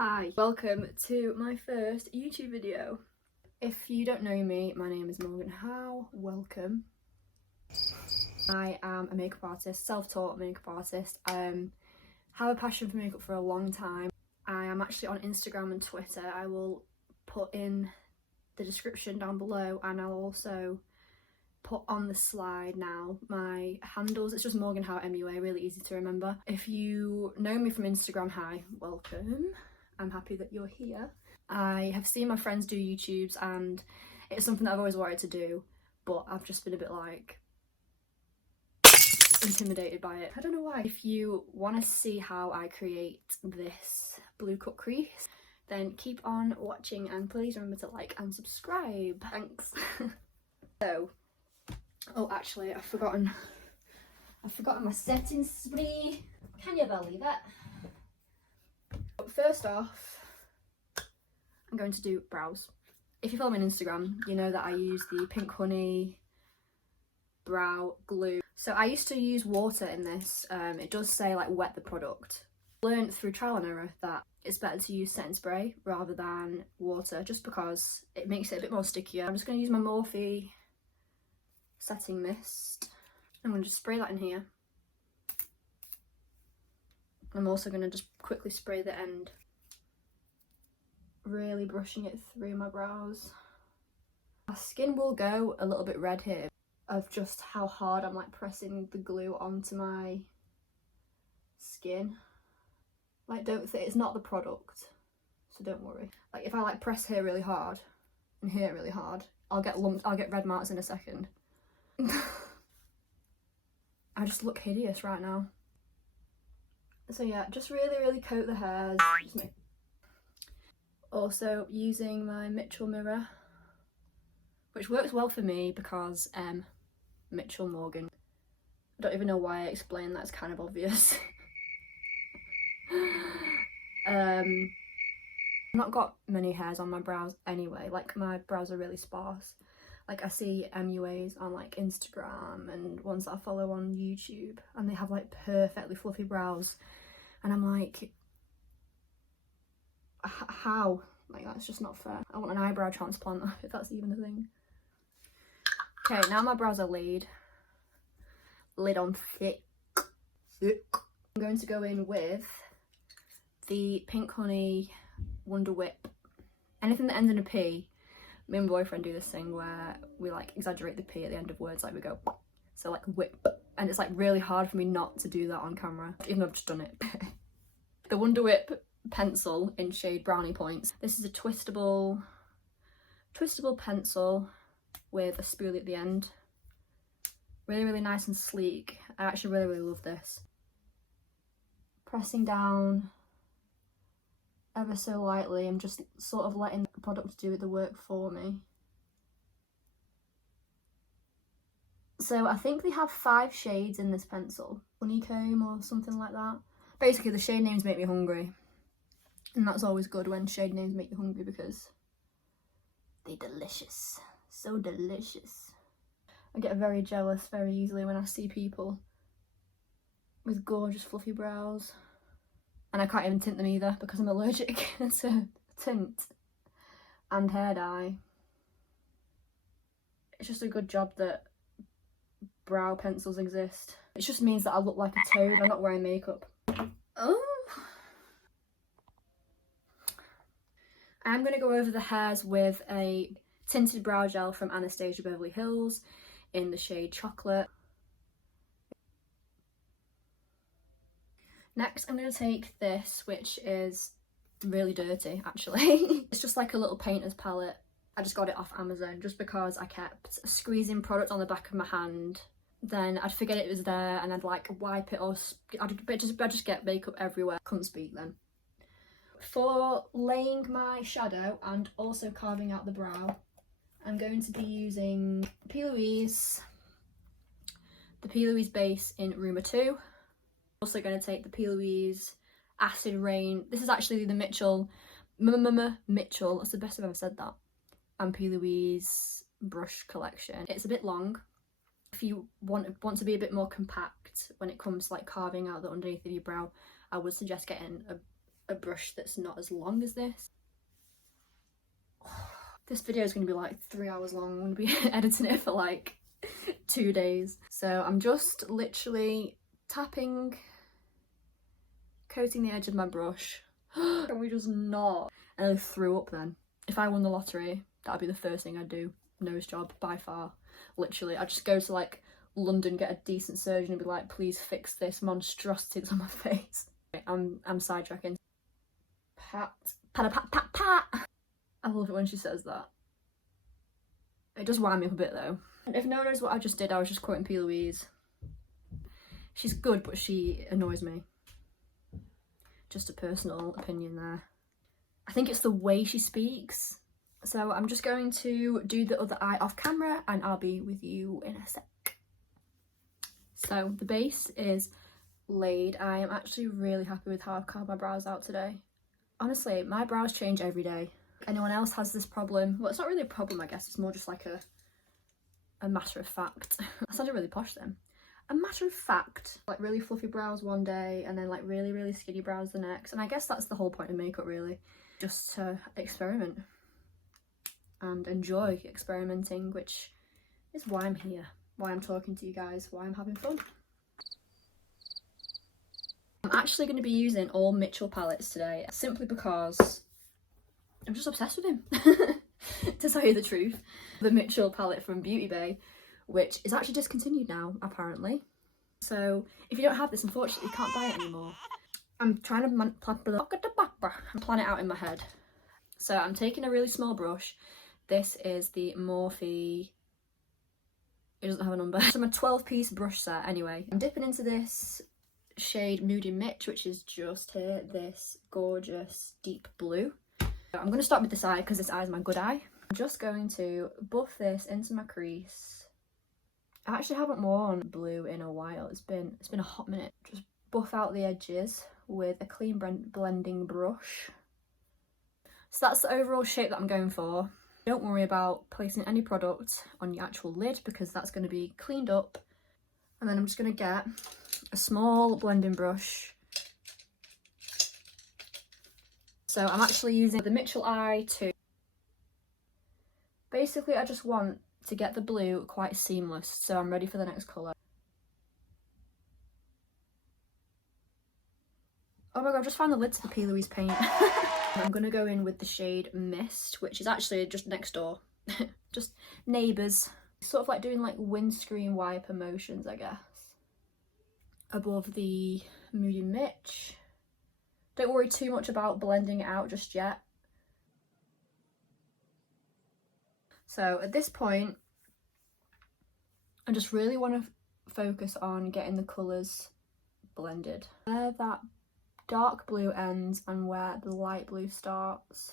Hi, welcome to my first YouTube video. If you don't know me, my name is Morgan Howe. Welcome. I am a makeup artist, self-taught makeup artist. Have a passion for makeup for a long time. I am actually on Instagram and Twitter. I will put in the description down below, and I'll also put on the slide now my handles. It's just Morgan Howe MUA, really easy to remember. If you know me from Instagram, hi, welcome. I'm happy that you're here. I have seen my friends do YouTubes and it's something that I've always wanted to do, but I've just been a bit like intimidated by it. I don't know why. If you want to see how I create this blue cut crease, then keep on watching and please remember to like and subscribe. Thanks. So, oh actually I've forgotten my setting spray. Can you believe it? First off, I'm going to do brows. If you follow me on Instagram, you know that I use the Pink Honey brow glue. So I used to use water in this. It does say like wet the product. I learned through trial and error that it's better to use setting spray rather than water, just because it makes it a bit more stickier. I'm just going to use my Morphe setting mist. I'm going to just spray that in here. I'm also going to just quickly spray the end, really brushing it through my brows. My skin will go a little bit red here of just how hard I'm like pressing the glue onto my skin. Like, don't think it's not the product, so don't worry. Like, if I like press here really hard and here really hard, I'll get lumps, I'll get red marks in a second. I just look hideous right now. So yeah, just really coat the hairs. Just me. Also using my Mitchell mirror, which works well for me because Mitchell Morgan. I don't even know why I explained that, it's kind of obvious. I've not got many hairs on my brows anyway, like my brows are really sparse. Like I see MUAs on like Instagram and ones that I follow on YouTube and they have like perfectly fluffy brows and I'm like, how? Like that's just not fair. I want an eyebrow transplant if that's even a thing. Okay, now my brows are laid on thick. I'm going to go in with the Pink Honey Wonder Whip. Anything that ends in a P. Me and my boyfriend do this thing where we like exaggerate the P at the end of words, like we go, so like whip, and it's like really hard for me not to do that on camera, even though I've just done it. The Wonder Whip pencil in shade Brownie Points. This is a twistable pencil with a spoolie at the end. Really nice and sleek. I actually really love this. Pressing down ever so lightly, I'm just sort of letting the product do the work for me. So I think they have 5 shades in this pencil. Honeycomb or something like that. Basically the shade names make me hungry. And that's always good when shade names make you hungry because they're delicious. So delicious. I get very jealous very easily when I see people with gorgeous fluffy brows. And I can't even tint them either because I'm allergic to tint and hair dye. It's just a good job that brow pencils exist. It just means that I look like a toad. I'm not wearing makeup. Oh! I'm going to go over the hairs with a tinted brow gel from Anastasia Beverly Hills in the shade Chocolate. Next, I'm going to take this, which is really dirty, actually. It's just like a little painter's palette. I just got it off Amazon just because I kept squeezing product on the back of my hand. Then I'd forget it was there and I'd like wipe it or I'd just get makeup everywhere. Couldn't speak then. For laying my shadow and also carving out the brow, I'm going to be using the P. Louise base in Rumour 2. Also going to take the P. Louise Acid Rain. This is actually the Mitchell, that's the best I've ever said that, and P. Louise brush collection. It's a bit long. If you want to be a bit more compact when it comes to like carving out the underneath of your brow, I would suggest getting a brush that's not as long as this. This video is going to be like 3 hours long. I'm going to be editing it for like 2 days. So I'm just literally tapping, coating the edge of my brush. Can we just not? And I threw up then. If I won the lottery, that'd be the first thing I'd do. Nose job, by far. Literally, I'd just go to like London, get a decent surgeon and be like, please fix this monstrosity that's on my face. I'm sidetracking. Pat, pat, pat, pat, pat. I love it when she says that. It does wind me up a bit though. If no one knows what I just did, I was just quoting P. Louise. She's good, but she annoys me. Just a personal opinion there. I think it's the way she speaks. So I'm just going to do the other eye off camera and I'll be with you in a sec. So the base is laid. I am actually really happy with how I've carved my brows out today. Honestly, my brows change every day. Anyone else has this problem? Well, it's not really a problem, I guess. It's more just like a matter of fact. That sounded really posh then. A matter of fact. Like really fluffy brows one day and then like really, really skinny brows the next. And I guess that's the whole point of makeup really. Just to experiment. And enjoy experimenting, which is why I'm here. Why I'm talking to you guys. Why I'm having fun. I'm actually going to be using all Mitchell palettes today. Simply because I'm just obsessed with him, to tell you the truth. The Mitchell palette from Beauty Bay, which is actually discontinued now, apparently. So if you don't have this, unfortunately, you can't buy it anymore. I'm trying to plan it out in my head. So I'm taking a really small brush. This is the Morphe. It doesn't have a number. So I'm a 12-piece brush set anyway. I'm dipping into this shade Moody Mitch, which is just here, this gorgeous deep blue. I'm going to start with this eye because this eye is my good eye. I'm just going to buff this into my crease. I actually haven't worn blue in a while. It's been a hot minute. Just buff out the edges with a clean blending brush. So that's the overall shape that I'm going for. Don't worry about placing any product on your actual lid because that's going to be cleaned up. And then I'm just going to get a small blending brush. So I'm actually using the Mitchell Eye to... Basically, I just want to get the blue quite seamless, so I'm ready for the next colour. Oh my god, I just found the lid to the P. Louise paint. I'm going to go in with the shade Mist, which is actually just next door. Just neighbours. Sort of like doing like windscreen wiper motions, I guess. Above the Moody Mitch. Don't worry too much about blending it out just yet. So at this point, I just really want to focus on getting the colours blended. Where that dark blue ends and where the light blue starts.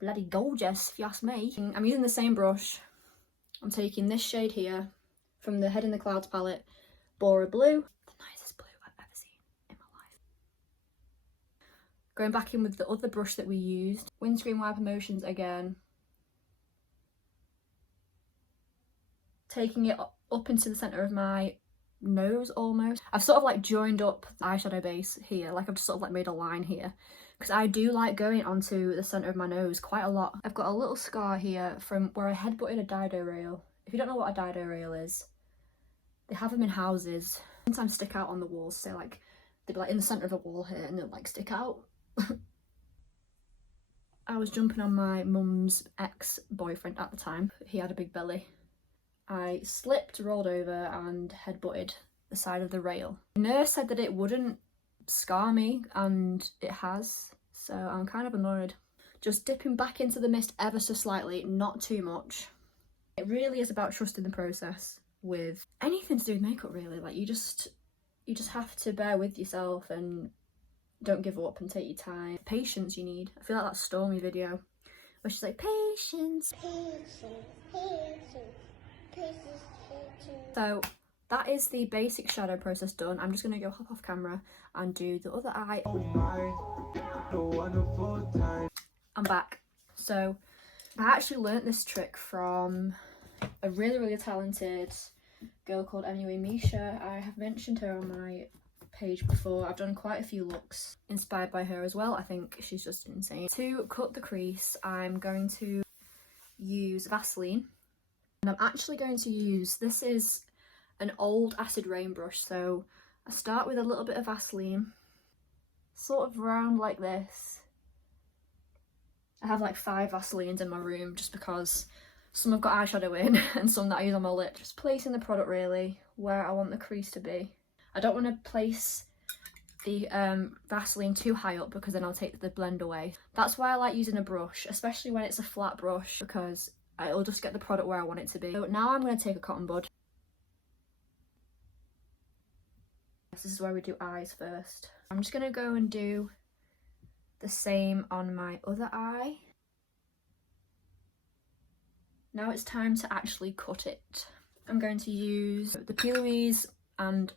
Bloody gorgeous, if you ask me. I'm using the same brush. I'm taking this shade here from the Head in the Clouds palette, Bora Blue. The nicest blue I've ever seen in my life. Going back in with the other brush that we used, windscreen wiper motions again. Taking it up into the centre of my nose almost. I've sort of like joined up the eyeshadow base here, like I've just sort of like made a line here. Because I do like going onto the centre of my nose quite a lot. I've got a little scar here from where I headbutted a dido rail. If you don't know what a dido rail is, they have them in houses. Sometimes stick out on the walls, so like they'd be like in the centre of a wall here and they'll like stick out. I was jumping on my mum's ex-boyfriend at the time. He had a big belly. I slipped, rolled over and headbutted the side of the rail. The nurse said that it wouldn't scar me and it has, so I'm kind of annoyed. Just dipping back into the mist ever so slightly, not too much. It really is about trusting the process with anything to do with makeup really. Like you just have to bear with yourself and don't give up and take your time. Patience you need. I feel like that Stormy video where she's like, patience. So that is the basic shadow process done. I'm just going to go hop off camera and do the other eye. I'm back. So I actually learnt this trick from a really, really talented girl called anyway Misha. I have mentioned her on my page before. I've done quite a few looks inspired by her as well. I think she's just insane. To cut the crease, I'm going to use Vaseline, and I'm actually going to use, this is an old acid rain brush, so I start with a little bit of Vaseline, sort of round like this. I have like 5 Vaselines in my room just because some have got eyeshadow in and some that I use on my lip. Just placing the product really where I want the crease to be. I don't want to place the Vaseline too high up because then I'll take the blend away. That's why I like using a brush, especially when it's a flat brush, because it'll just get the product where I want it to be. So now I'm going to take a cotton bud. This is where we do eyes first. I'm just going to go and do the same on my other eye. Now it's time to actually cut it. I'm going to use the P. Louise and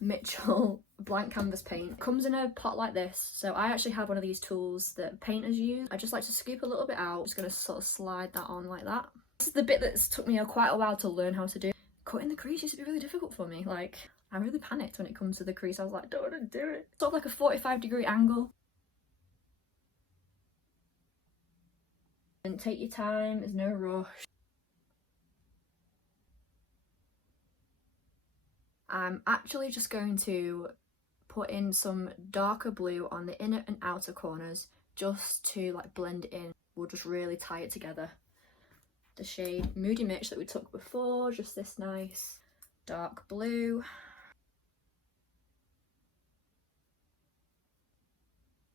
Mitchell blank canvas paint. It comes in a pot like this, so I actually have one of these tools that painters use. I just like to scoop a little bit out. I'm just going to sort of slide that on like that. This is the bit that's took me quite a while to learn how to do. Cutting the crease used to be really difficult for me. Like, I really panicked when it comes to the crease. I was like, don't want to do it. Sort of like a 45-degree angle. And take your time, there's no rush. I'm actually just going to put in some darker blue on the inner and outer corners just to like blend it in. We'll just really tie it together. The shade Moody Mitch that we took before, just this nice dark blue.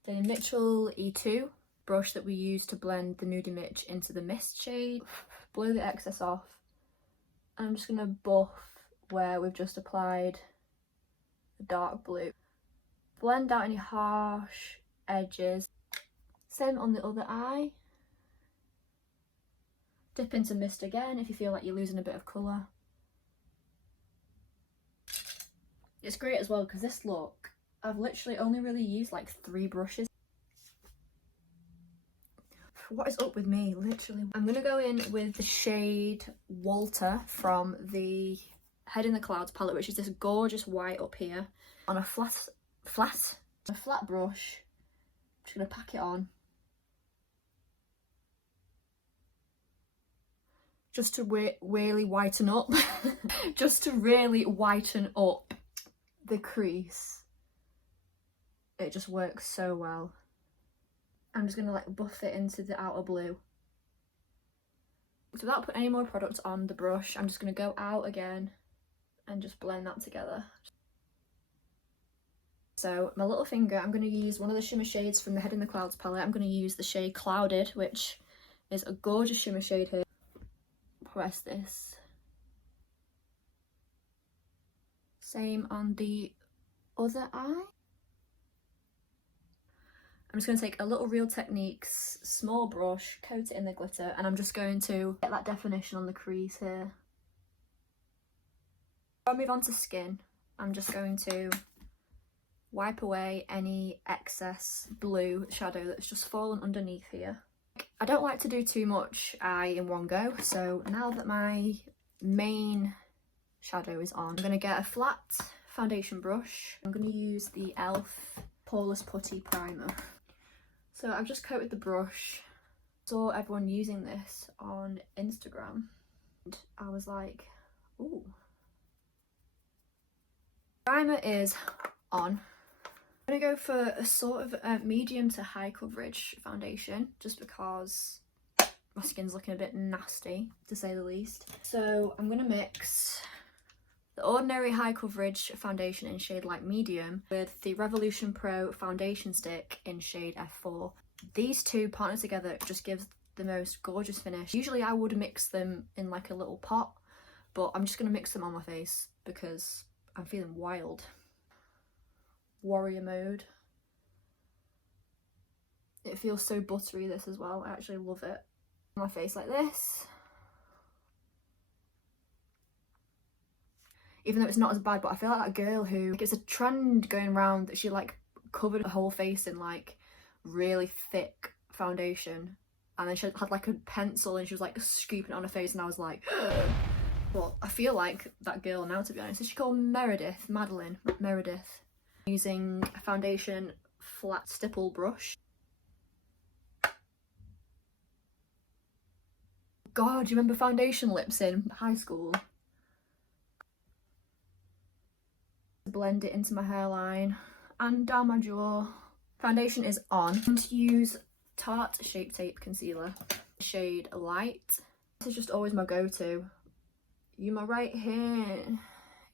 The Mitchell E2 brush that we use to blend the Moody Mitch into the mist shade. Blow the excess off. I'm just going to buff where we've just applied the dark blue. Blend out any harsh edges. Same on the other eye. Dip into mist again if you feel like you're losing a bit of colour. It's great as well because this look, I've literally only really used like 3 brushes. What is up with me, literally? I'm gonna go in with the shade Walter from the Head in the Clouds palette, which is this gorgeous white up here, on a flat brush. I'm just gonna pack it on. Just to really whiten up, just to really whiten up the crease. It just works so well. I'm just going to like buff it into the outer blue. So without putting any more product on the brush, I'm just going to go out again and just blend that together. So my little finger, I'm going to use one of the shimmer shades from the Head in the Clouds palette. I'm going to use the shade Clouded, which is a gorgeous shimmer shade here. Press this. Same on the other eye. I'm just going to take a little Real Techniques small brush, coat it in the glitter, and I'm just going to get that definition on the crease here. Before I move on to skin, I'm just going to wipe away any excess blue shadow that's just fallen underneath here. I don't like to do too much eye in one go, so now that my main shadow is on, I'm going to get a flat foundation brush. I'm going to use the e.l.f. Poreless Putty Primer. So I've just coated the brush. Saw everyone using this on Instagram and I was like, ooh. Primer is on. I'm gonna go for a sort of medium to high coverage foundation just because my skin's looking a bit nasty to say the least. So I'm gonna mix the ordinary high coverage foundation in shade light medium with the Revolution Pro foundation stick in shade F4. These two partnered together just gives the most gorgeous finish. Usually I would mix them in like a little pot, but I'm just going to mix them on my face because I'm feeling wild. Warrior mode. It feels so buttery, this as well. I actually love it. On my face like this. Even though it's not as bad, but I feel like that girl who, like, it's a trend going around that she like covered her whole face in like really thick foundation, and then she had like a pencil and she was like scooping it on her face, and I was like, Well, I feel like that girl now, to be honest. Is she called Meredith? Madeline Meredith. Using a foundation flat stipple brush. God, do you remember foundation lips in high school? Blend it into my hairline and down my jaw. Foundation is on. I'm going to use Tarte Shape Tape Concealer, shade Light. This is just always my go-to. You my right hand,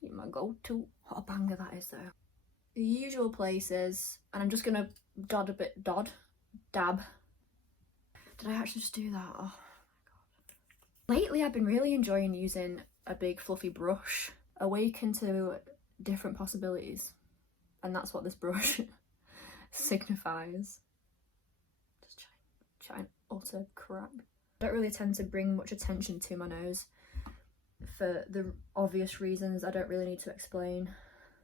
you my go-to. What a banger that is though. The usual places, and I'm just gonna dab. Did I actually just do that? Oh my god. Lately I've been really enjoying using a big fluffy brush. Awaken to different possibilities. And that's what this brush signifies. Just try and utter crap. I don't really tend to bring much attention to my nose for the obvious reasons I don't really need to explain.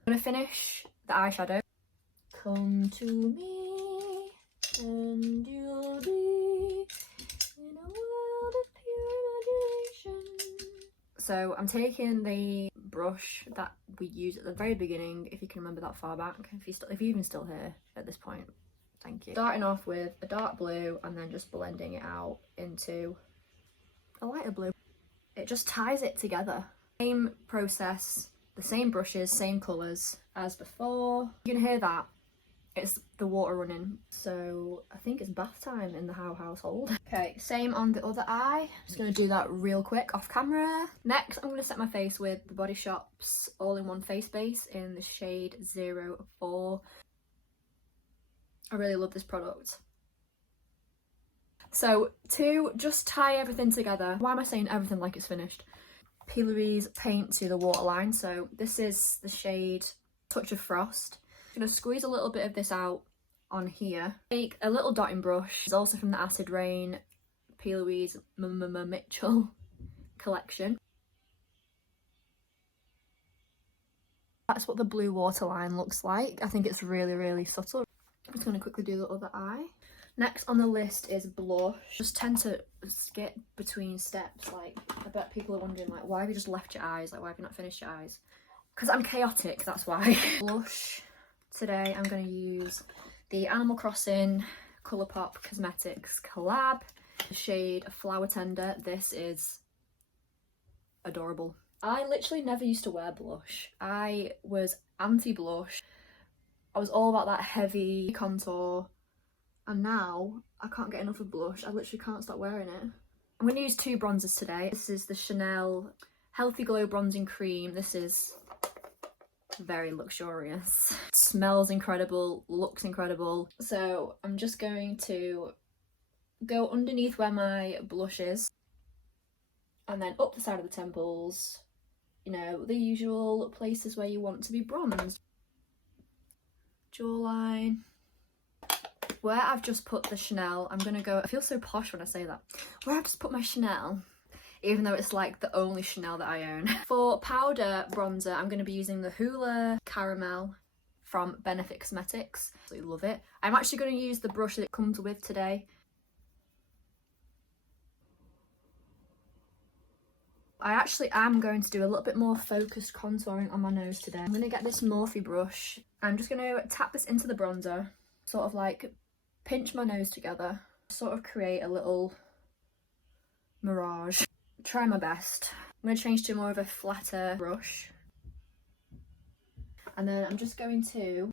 I'm gonna finish the eyeshadow. Come to me and you'll be in a world of pure imagination. So I'm taking the brush that we used at the very beginning, if you can remember that far back, if you're even still here at this point, thank you. Starting off with a dark blue and then just blending it out into a lighter blue. It just ties it together. Same process, the same brushes, same colours as before. You can hear that. It's the water running. So I think it's bath time in the How household. Okay, same on the other eye. Just going to do that real quick off camera. Next, I'm going to set my face with the Body Shop's all-in-one face base in the shade 04. I really love this product. So to just tie everything together, why am I saying everything like it's finished? P. Louise paint to the waterline. So this is the shade Touch of Frost. I'm going to squeeze a little bit of this out on here. Take a little dotting brush. It's also from the Acid Rain P. Louise Mitchell collection. That's what the blue waterline looks like. I think it's really, really subtle. I'm just going to quickly do the other eye. Next on the list is blush. Just tend to skip between steps. Like, I bet people are wondering, like, why have you just left your eyes? Like, why have you not finished your eyes? Because I'm chaotic, that's why. Blush. Today I'm going to use the Animal Crossing Colourpop Cosmetics collab. The shade Flower Tender. This is adorable. I literally never used to wear blush. I was anti-blush. I was all about that heavy contour. And now I can't get enough of blush. I literally can't stop wearing it. I'm going to use two bronzers today. This is the Chanel Healthy Glow Bronzing Cream. This is very luxurious. It smells incredible, looks incredible. So I'm just going to go underneath where my blush is. And then up the side of the temples. You know, the usual places where you want to be bronzed. Jawline. Where I've just put the Chanel, I'm gonna go, I feel so posh when I say that. Where I've just put my Chanel, even though it's like the only Chanel that I own. For powder bronzer, I'm gonna be using the Hoola Caramel from Benefit Cosmetics. I love it. I'm actually gonna use the brush that it comes with today. I actually am going to do a little bit more focused contouring on my nose today. I'm gonna get this Morphe brush. I'm just gonna tap this into the bronzer, sort of like pinch my nose together, sort of create a little mirage. Try my best. I'm going to change to more of a flatter brush. And then I'm just going to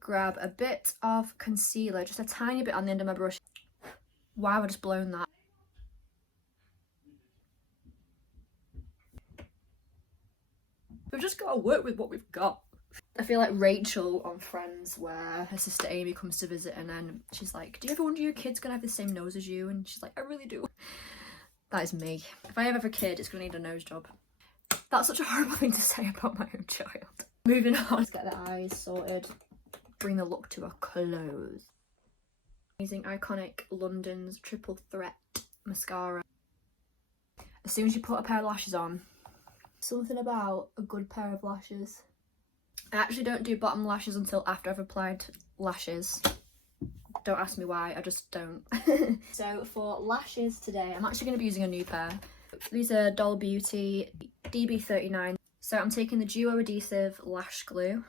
grab a bit of concealer, just a tiny bit on the end of my brush. Why have I just blown that? We've just got to work with what we've got. I feel like Rachel on Friends, where her sister Amy comes to visit and then she's like, do you ever wonder your kid's gonna have the same nose as you? And she's like, I really do. That is me. If I ever have a kid, it's gonna need a nose job. That's such a horrible thing to say about my own child. Moving on. Let's get the eyes sorted. Bring the look to a close. Using Iconic London's Triple Threat Mascara. As soon as you put a pair of lashes on, something about a good pair of lashes. I actually don't do bottom lashes until after I've applied lashes. Don't ask me why, I just don't. So for lashes today, I'm actually going to be using a new pair. These are Doll Beauty DB39. So I'm taking the Duo Adhesive Lash Glue.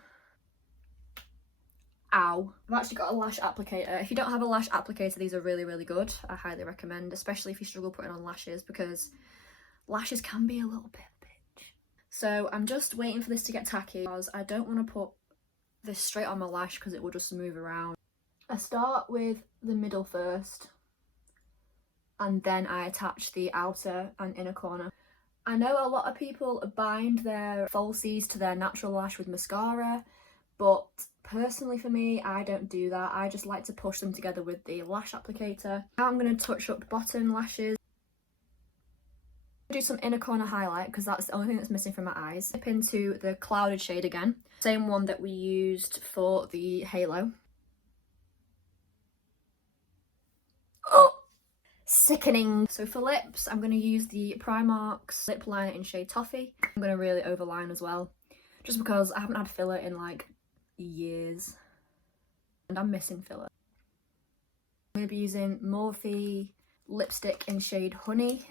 Ow. I've actually got a lash applicator. If you don't have a lash applicator, these are really, really good. I highly recommend, especially if you struggle putting on lashes, because lashes can be a little bit bitch. So I'm just waiting for this to get tacky because I don't want to put this straight on my lash because it will just move around. I start with the middle first, and then I attach the outer and inner corner. I know a lot of people bind their falsies to their natural lash with mascara, but personally for me, I don't do that. I just like to push them together with the lash applicator. Now I'm going to touch up bottom lashes. Do some inner corner highlight because that's the only thing that's missing from my eyes. Dip into the clouded shade again, same one that we used for the halo. Oh, sickening. So for lips, I'm going to use the Primark's lip liner in shade Toffee. I'm going to really overline as well, just because I haven't had filler in like years and I'm missing filler. I'm going to be using Morphe lipstick in shade Honey.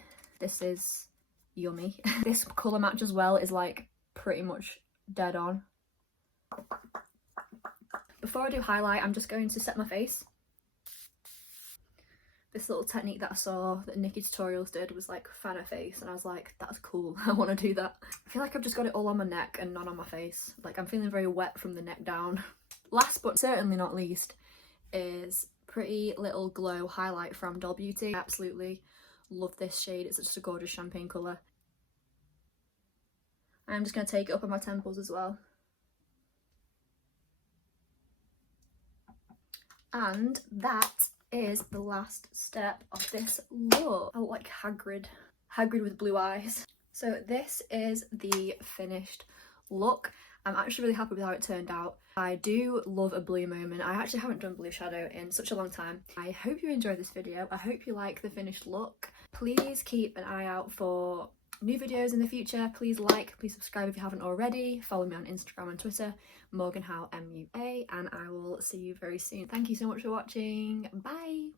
This is yummy. This colour match as well is like pretty much dead on. Before I do highlight, I'm just going to set my face. This little technique that I saw that Nikki Tutorials did was like fan her face, and I was like, that's cool, I want to do that. I feel like I've just got it all on my neck and none on my face. Like I'm feeling very wet from the neck down. Last but certainly not least is Pretty Little Glow highlight from Doll Beauty. I absolutely love this shade. It's just a gorgeous champagne colour. I'm just going to take it up on my temples as well. And that is the last step of this look. I look like Hagrid with blue eyes. So this is the finished look. I'm actually really happy with how it turned out. I do love a blue moment. I actually haven't done blue shadow in such a long time. I hope you enjoyed this video. I hope you like the finished look. Please keep an eye out for new videos in the future. Please like, please subscribe if you haven't already. Follow me on Instagram and Twitter, Morgan Howe MUA, and I will see you very soon. Thank you so much for watching. Bye.